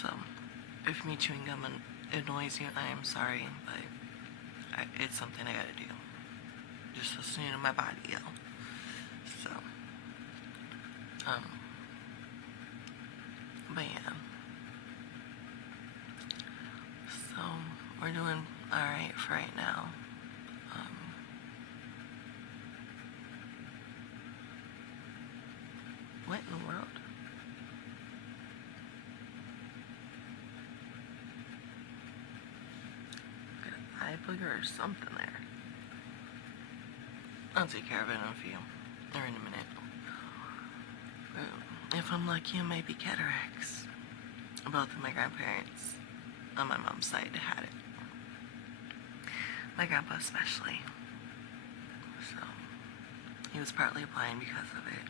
So, if me chewing gum annoys you, I am sorry, but it's something I gotta do. Just listening to my body, yo. So, but yeah. So, we're doing alright for right now. What in the world? Got an eye booger or something there. I'll take care of it in a few, or in a minute. But if I'm lucky, it might be cataracts. Both of my grandparents on my mom's side had it. My grandpa especially. So, he was partly blind because of it.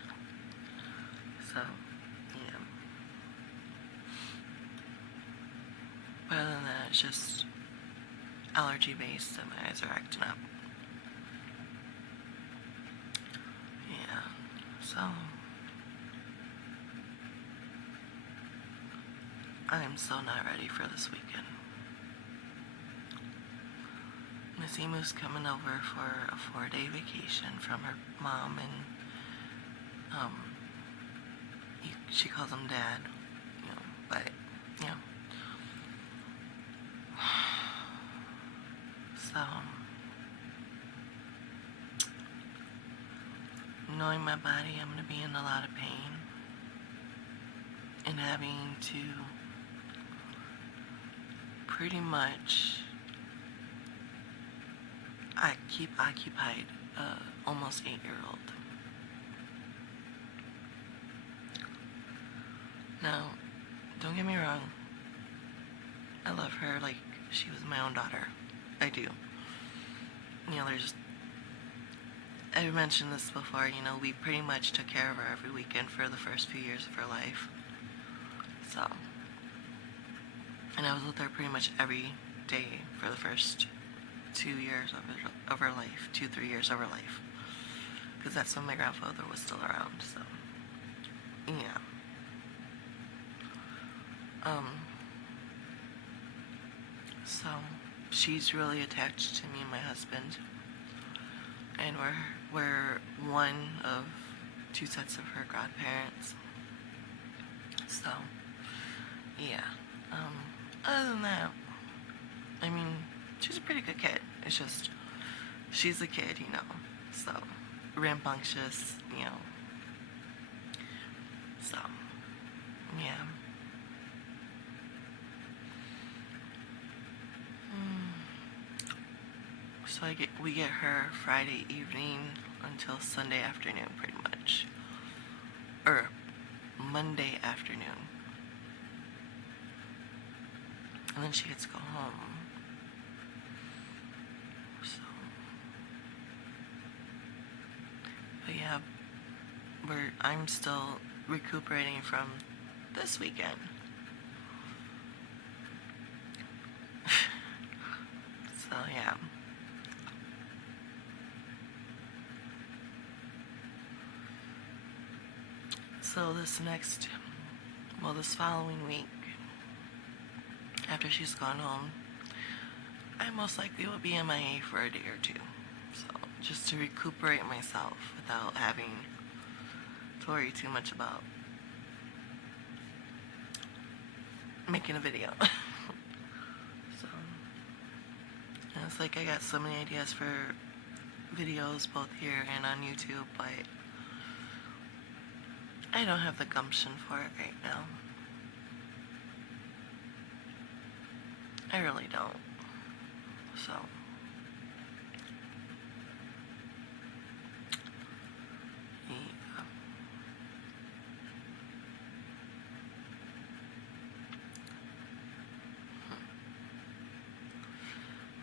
So, yeah. But other than that, it's just allergy based and my eyes are acting up. Yeah. So, I'm so not ready for this weekend. Miss Emu's coming over for a 4-day vacation from her mom and she calls him dad, but so knowing my body, I'm gonna be in a lot of pain and having to pretty much keep occupied almost 8-year-old. Now, don't get me wrong, I love her like she was my own daughter. I do. I've mentioned this before, we pretty much took care of her every weekend for the first few years of her life. So, and I was with her pretty much every day for the first 2 years of her life, 2-3 years of her life. Because that's when my grandfather was still around, so, yeah. So, she's really attached to me and my husband. And we're one of 2 sets of her godparents. So, yeah. Other than that, I mean, she's a pretty good kid. It's just, she's a kid, so rambunctious, so, yeah. So we get her Friday evening until Sunday afternoon, pretty much. Or Monday afternoon. And then she gets to go home. So, but yeah, I'm still recuperating from this weekend. So, yeah. So this following week, after she's gone home, I most likely will be MIA for a day or 2. So, just to recuperate myself without having to worry too much about making a video. So, it's like I got so many ideas for videos both here and on YouTube, but I don't have the gumption for it right now. I really don't. So, yeah.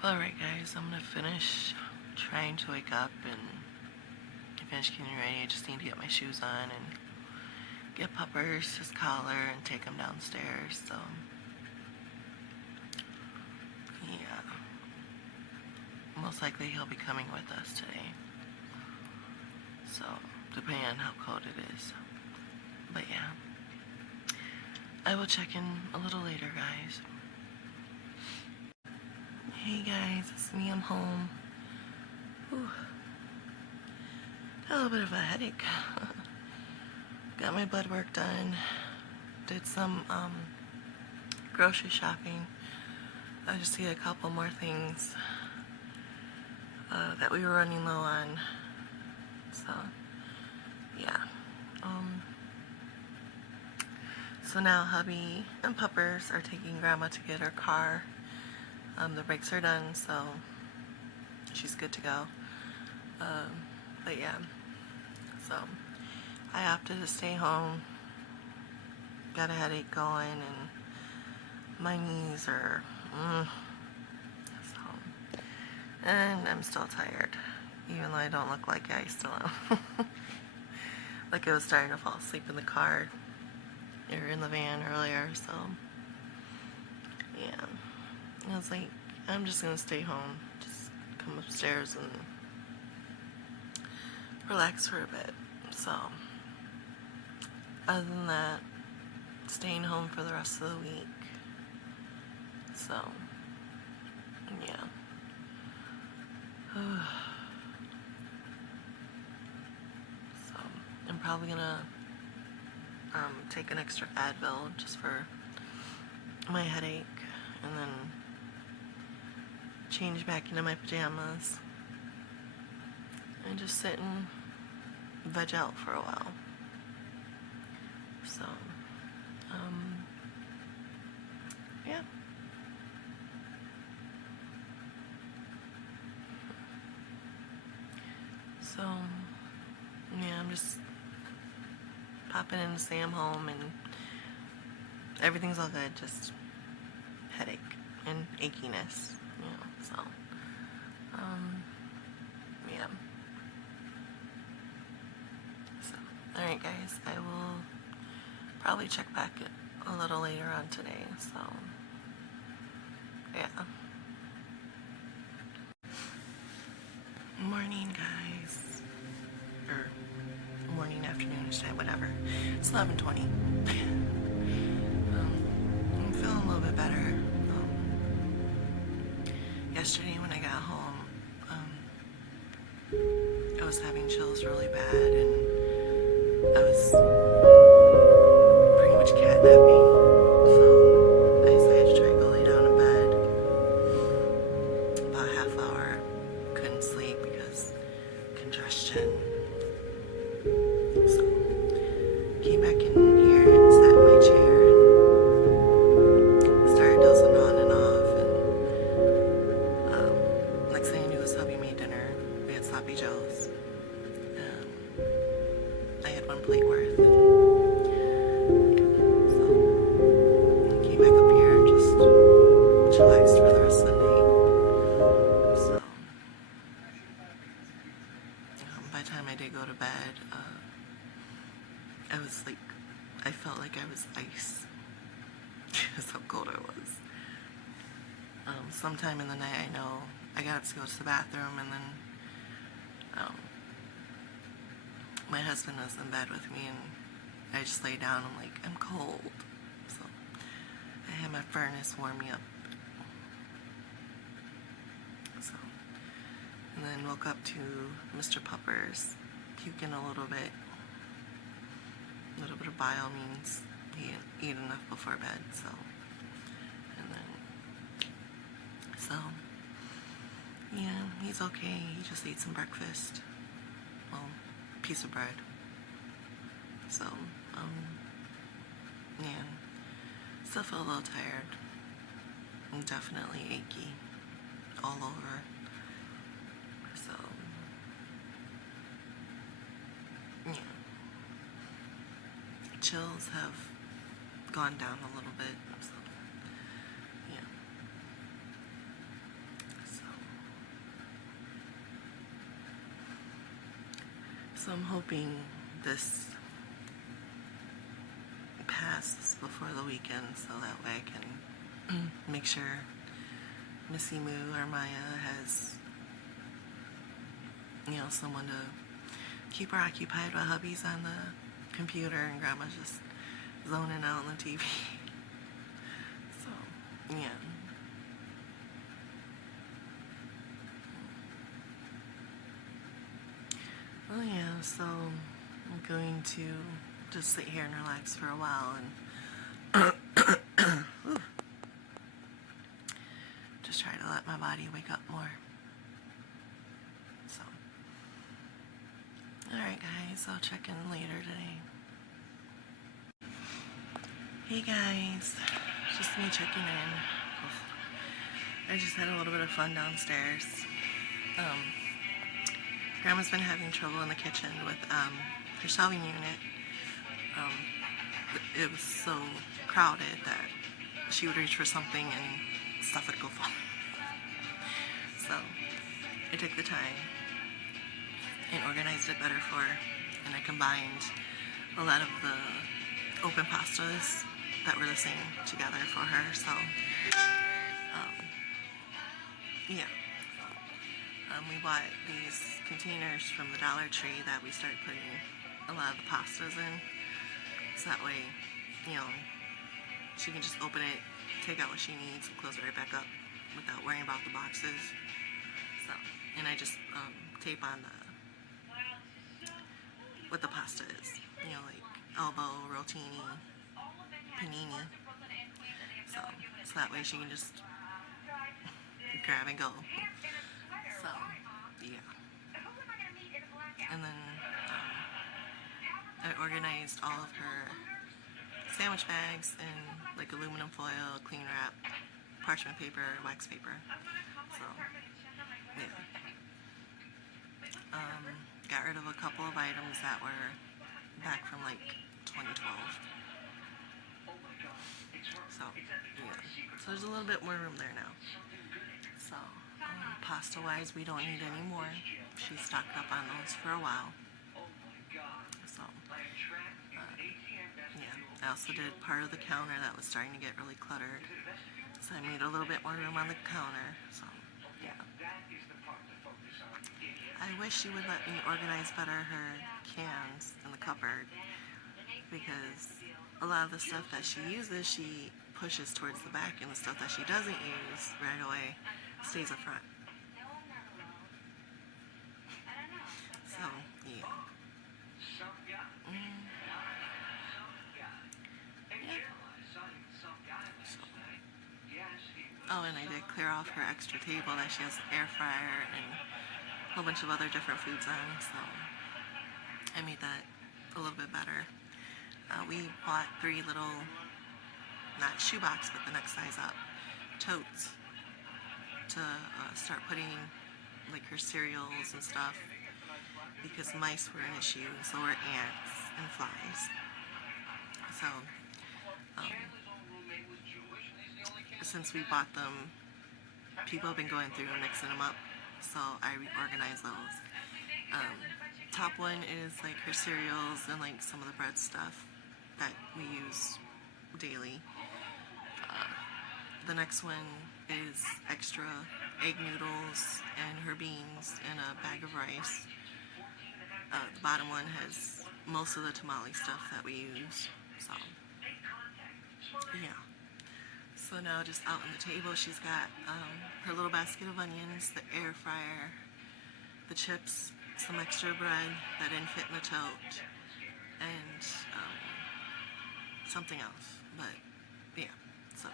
Alright guys, I'm gonna finish trying to wake up and finish getting ready. I just need to get my shoes on and get Puppers his collar and take him downstairs, so yeah. Most likely he'll be coming with us today. So, depending on how cold it is. But yeah. I will check in a little later, guys. Hey guys, it's me, I'm home. Whew. A little bit of a headache. Got my blood work done. Did some grocery shopping. I just need a couple more things that we were running low on. So, yeah. So now hubby and puppers are taking grandma to get her car. The brakes are done, so she's good to go. But yeah, so I opted to stay home. Got a headache going, and my knees are, so, and I'm still tired, even though I don't look like it, I still am. Like I was starting to fall asleep in the car, or in the van earlier, so, yeah. I was like, I'm just gonna stay home, just come upstairs and relax for a bit. So, other than that, staying home for the rest of the week. So, yeah. So, I'm probably gonna take an extra Advil just for my headache, and then change back into my pajamas and just sit and veg out for a while. So, yeah. So, yeah, I'm just popping in to say I'm home, and everything's all good, just headache and achiness, you know, so, yeah. So, alright guys, I will probably check back a little later on today, so, yeah. Morning, guys. Or morning, afternoon, whatever. It's 11:20. I'm feeling a little bit better. Yesterday when I got home, I was having chills really bad, and I was pretty much catnapping. So I decided to try to go lay down in bed. About a half hour, couldn't sleep because congestion. So came back in here and sat in my chair and started dozing on and off. And next thing I knew was hubby made dinner. We had sloppy joes. I had one plate worth. And, yeah, so I came back up here and just chillaxed for the rest of the night. So by the time I did go to bed, I was like, I felt like I was ice. That's how cold I was. Sometime in the night, I know I got up to go to the bathroom, and then my husband was in bed with me, and I just lay down. I'm like, I'm cold. So I had my furnace warm me up. So, and then woke up to Mr. Puppers puking a little bit. A little bit of bile means he didn't eat enough before bed, so. And then, so, yeah, he's okay. He just ate some breakfast. Well, piece of bread. So, yeah. Still feel a little tired. And definitely achy all over. So, yeah. Chills have gone down a little bit. So, yeah. So I'm hoping this passes before the weekend, so that way I can make sure Missy Moo or Maya has, you know, someone to keep her occupied while hubby's on the computer and grandma's just zoning out on the TV. So, yeah. Well, yeah, so I'm going to just sit here and relax for a while and just try to let my body wake up more. So, alright guys, I'll check in later today. Hey guys, just me checking in. I just had a little bit of fun downstairs. Grandma's been having trouble in the kitchen with her sewing unit. It was so crowded that she would reach for something and stuff would go fall. So I took the time and organized it better for her, and I combined a lot of the open pastas that were the same together for her. So yeah. We bought these containers from the Dollar Tree that we started putting a lot of the pastas in. So that way, you know, she can just open it, take out what she needs, and close it right back up without worrying about the boxes. So, and I just tape on what the pasta is. You know, like elbow, rotini, panini. So that way she can just grab and go. So, yeah. And then I organized all of her sandwich bags in like aluminum foil, cling wrap, parchment paper, wax paper. So, yeah. Got rid of a couple of items that were back from like 2012. So, yeah. So there's a little bit more room there now. So, pasta-wise, we don't need any more. She stocked up on those for a while. So, yeah. I also did part of the counter that was starting to get really cluttered. So I made a little bit more room on the counter. So, yeah. I wish she would let me organize better her cans in the cupboard, because a lot of the stuff that she uses, she pushes towards the back, and the stuff that she doesn't use right away stays up front. So, yeah. Oh, and I did clear off her extra table that she has an air fryer and a whole bunch of other different foods on, so I made that a little bit better. We bought 3 little, not shoebox, but the next size up, totes to start putting like her cereals and stuff, because mice were an issue, and so were ants and flies. So since we bought them, people have been going through and mixing them up, so I reorganized those. Top one is like her cereals and like some of the bread stuff that we use daily. The next one is extra egg noodles and her beans and a bag of rice. The bottom one has most of the tamale stuff that we use. So, yeah. So now just out on the table, she's got her little basket of onions, the air fryer, the chips, some extra bread that didn't fit in the tote, and something else. But yeah, so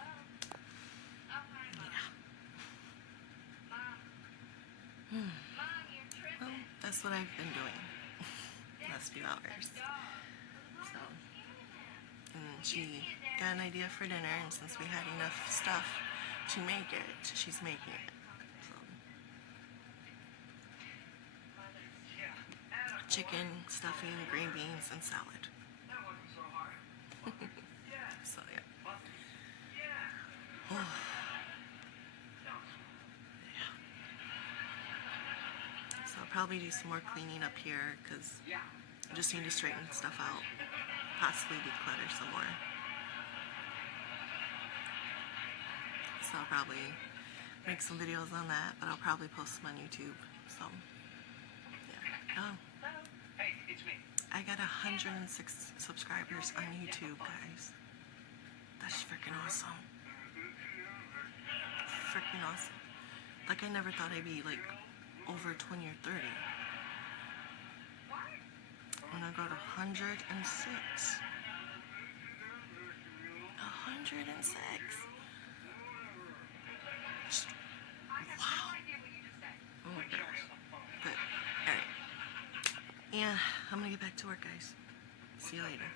yeah. Well, that's what I've been doing the last few hours. So, and she got an idea for dinner, and since we had enough stuff to make it, she's making it. Chicken, stuffing, green beans, and salad. So, yeah. Oh. Yeah. So I'll probably do some more cleaning up here, because I just need to straighten stuff out. Possibly declutter some more. So I'll probably make some videos on that, but I'll probably post them on YouTube. So, yeah. Oh. Hey, it's me. I I got 106 subscribers on YouTube, guys. That's freaking awesome. Freaking awesome. Like, I never thought I'd be, like, over 20 or 30. And I got 106. 106. Just, wow. Oh my gosh. But, alright. Yeah, I'm gonna get back to work, guys. See you later.